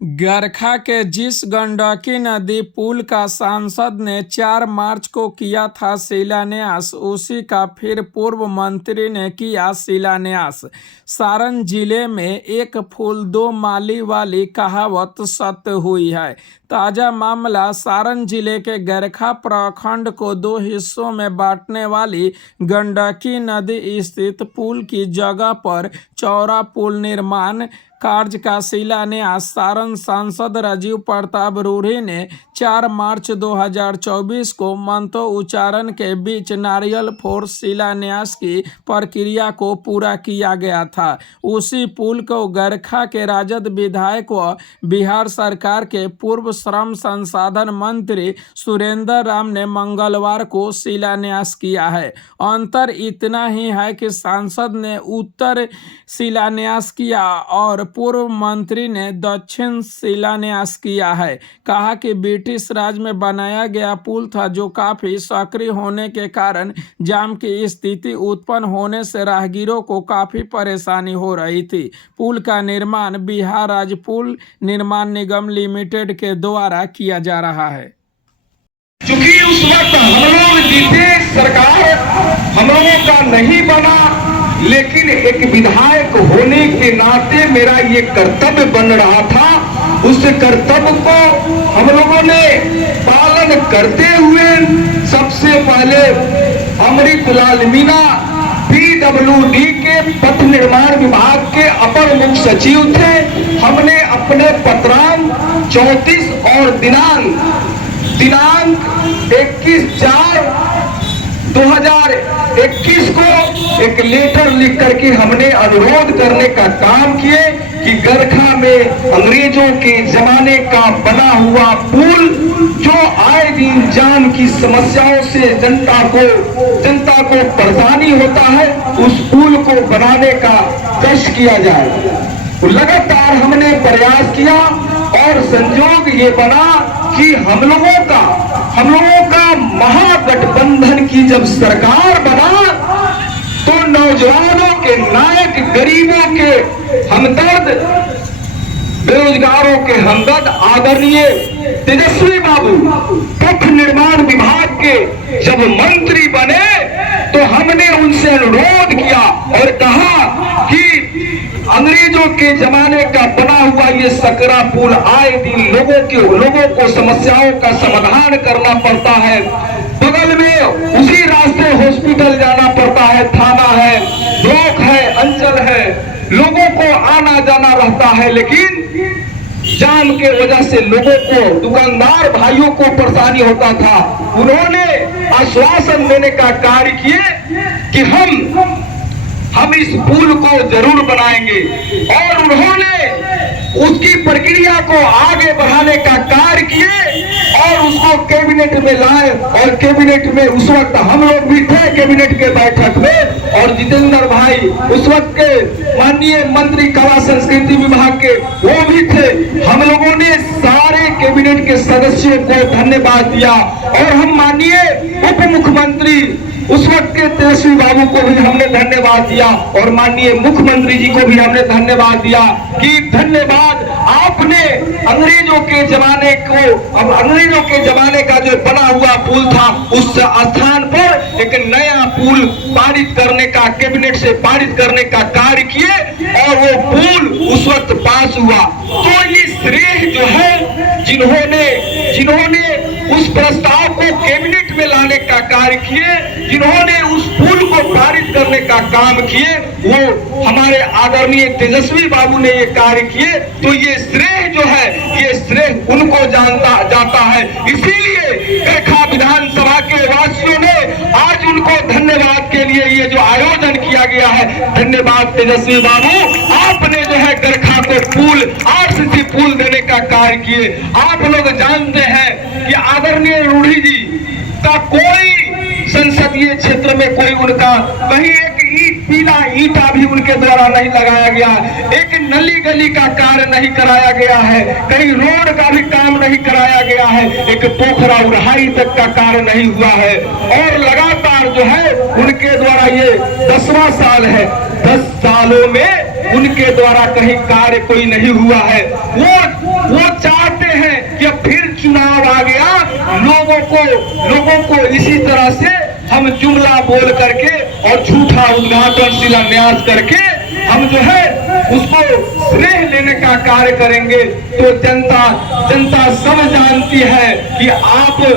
गरखा के जिस गंडकी नदी पुल का सांसद ने 4 मार्च को किया था शिलान्यास, उसी का फिर पूर्व मंत्री ने किया शिलान्यास। सारण जिले में एक फूल दो माली वाली कहावत सत्य हुई है। ताजा मामला सारण जिले के गरखा प्रखंड को 2 हिस्सों में बांटने वाली गंडकी नदी स्थित पुल की जगह पर चौड़ा पुल निर्माण कार्य का शिलान्यास सारण सांसद राजीव प्रताप रूढ़ी ने 4 मार्च 2024 को मंत्रोच्चारण के बीच नारियल फोड़ शिलान्यास की प्रक्रिया को पूरा किया गया था। उसी पुल को गरखा के राजद विधायक व बिहार सरकार के पूर्व श्रम संसाधन मंत्री सुरेंद्र राम ने मंगलवार को शिलान्यास किया है। अंतर इतना ही है कि सांसद ने उत्तर शिलान्यास किया और पूर्व मंत्री ने दक्षिण शिलान्यास किया है। कहा कि ब्रिटिश राज में बनाया गया पुल था जो काफी सक्रिय होने के कारण जाम की स्थिति उत्पन्न होने से राहगीरों को काफी परेशानी हो रही थी। पुल का निर्माण बिहार राज्य पुल निर्माण निगम लिमिटेड के द्वारा किया जा रहा है। क्योंकि उस वक्त हम लोग जीते, सरकार हम लोगों का नहीं बना, लेकिन एक विधायक होने के नाते मेरा ये कर्तव्य बन रहा था। उस कर्तव्य को हम लोगों ने पालन करते हुए सबसे पहले अमृतलाल मीणा PWD के पथ निर्माण विभाग के अपर मुख्य सचिव थे। हमने अपने पत्रांक 34 और दिनांक 21/4/2021 को एक लेटर लिख करके हमने अनुरोध करने का काम किए कि गरखा में अंग्रेजों के जमाने का बना हुआ पुल जो आए दिन जाम की समस्याओं से जनता को परेशानी होता है, उस पुल को बनाने का कष्ट किया जाए। लगातार हमने प्रयास किया और संयोग ये बना कि हम लोगों का महागठबंधन की जब सरकार बना तो नौजवानों के नायक, गरीबों के हमदर्द, बेरोजगारों के हमदर्द आदरणीय तेजस्वी बाबू पथ निर्माण विभाग के जब मंत्री बने तो हमने उनसे अनुरोध किया और कहा कि अंग्रेजों के जमाने का बना हुआ ये सकरा पुल आए दिन लोगों को समस्याओं का समाधान करना पड़ता है। बगल में उसी रास्ते हॉस्पिटल जाना पड़ता है, थाना है, ब्लॉक है, अंचल है, लोगों को आना जाना रहता है, लेकिन जाम के वजह से लोगों को, दुकानदार भाइयों को परेशानी होता था। उन्होंने आश्वासन देने का कार्य किए कि हम इस पुल को जरूर बनाएंगे और उन्होंने उसकी प्रक्रिया को आगे बढ़ाने का कार्य किए और उसको कैबिनेट में लाए। और कैबिनेट में उस वक्त हम लोग भी थे कैबिनेट के बैठक में, और जितेंद्र भाई उस वक्त के माननीय मंत्री कला संस्कृति विभाग के वो भी थे। हम लोगों ने सारे कैबिनेट के सदस्यों को धन्यवाद दिया और हम माननीय उप मुख्यमंत्री उस वक्त के तेजस्वी बाबू को भी हमने धन्यवाद दिया और माननीय मुख्यमंत्री जी को भी हमने धन्यवाद दिया कि धन्यवाद, आपने अंग्रेजों के जमाने का जो बना हुआ पुल था उस स्थान पर एक नया पुल पारित करने का, कैबिनेट से पारित करने का कार्य किए और वो पुल उस वक्त पास हुआ। तो ये श्रेय जो है जिन्होंने उस प्रस्ताव को कैबिनेट में लाने का कार्य किए, जिन्होंने उस पुल को पारित करने का काम किए, वो हमारे आदरणीय तेजस्वी बाबू ने ये कार्य किए। तो ये श्रेय जो है, ये श्रेय उनको जाता है। इसीलिए गरखा विधानसभा के वासियों ने आज उनको धन्यवाद के लिए ये जो आयोजन किया गया है, धन्यवाद तेजस्वी बाबू, आपने जो है गरखा को पुल, RCC पुल देने का कार्य किए। आप लोग जानते हैं कि आदरणीय रूढ़ी जी का कोई संसदीय क्षेत्र में कोई उनका कहीं एक पीला ईंटा भी उनके द्वारा नहीं लगाया गया, एक नली गली का कार्य नहीं कराया गया है, कहीं रोड का भी काम नहीं कराया गया है, एक पोखरा उड़ाई तक का कार्य नहीं हुआ है। और लगातार जो है उनके द्वारा ये 10वां साल है, 10 सालों में उनके द्वारा कहीं कार्य कोई नहीं हुआ है। वो इसी तरह से हम जुमला बोल करके और झूठा उद्घाटन शिलान्यास करके हम जो है उसको श्रेय लेने का कार्य करेंगे तो जनता सब जानती है कि आपको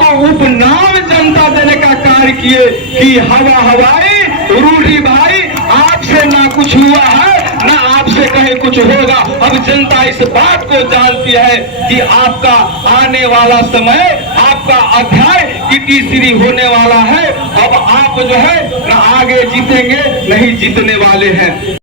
तो उपनाम जनता देने का कार्य किए कि हवाई रूढ़ी भाई, आपसे ना कुछ हुआ है ना आपसे कहीं कुछ होगा। अब जनता इस बात को जानती है कि आपका आने वाला समय, आपका अध्याय इतिश्री होने वाला है। अब आप जो है ना आगे जीतेंगे नहीं जीतने वाले हैं।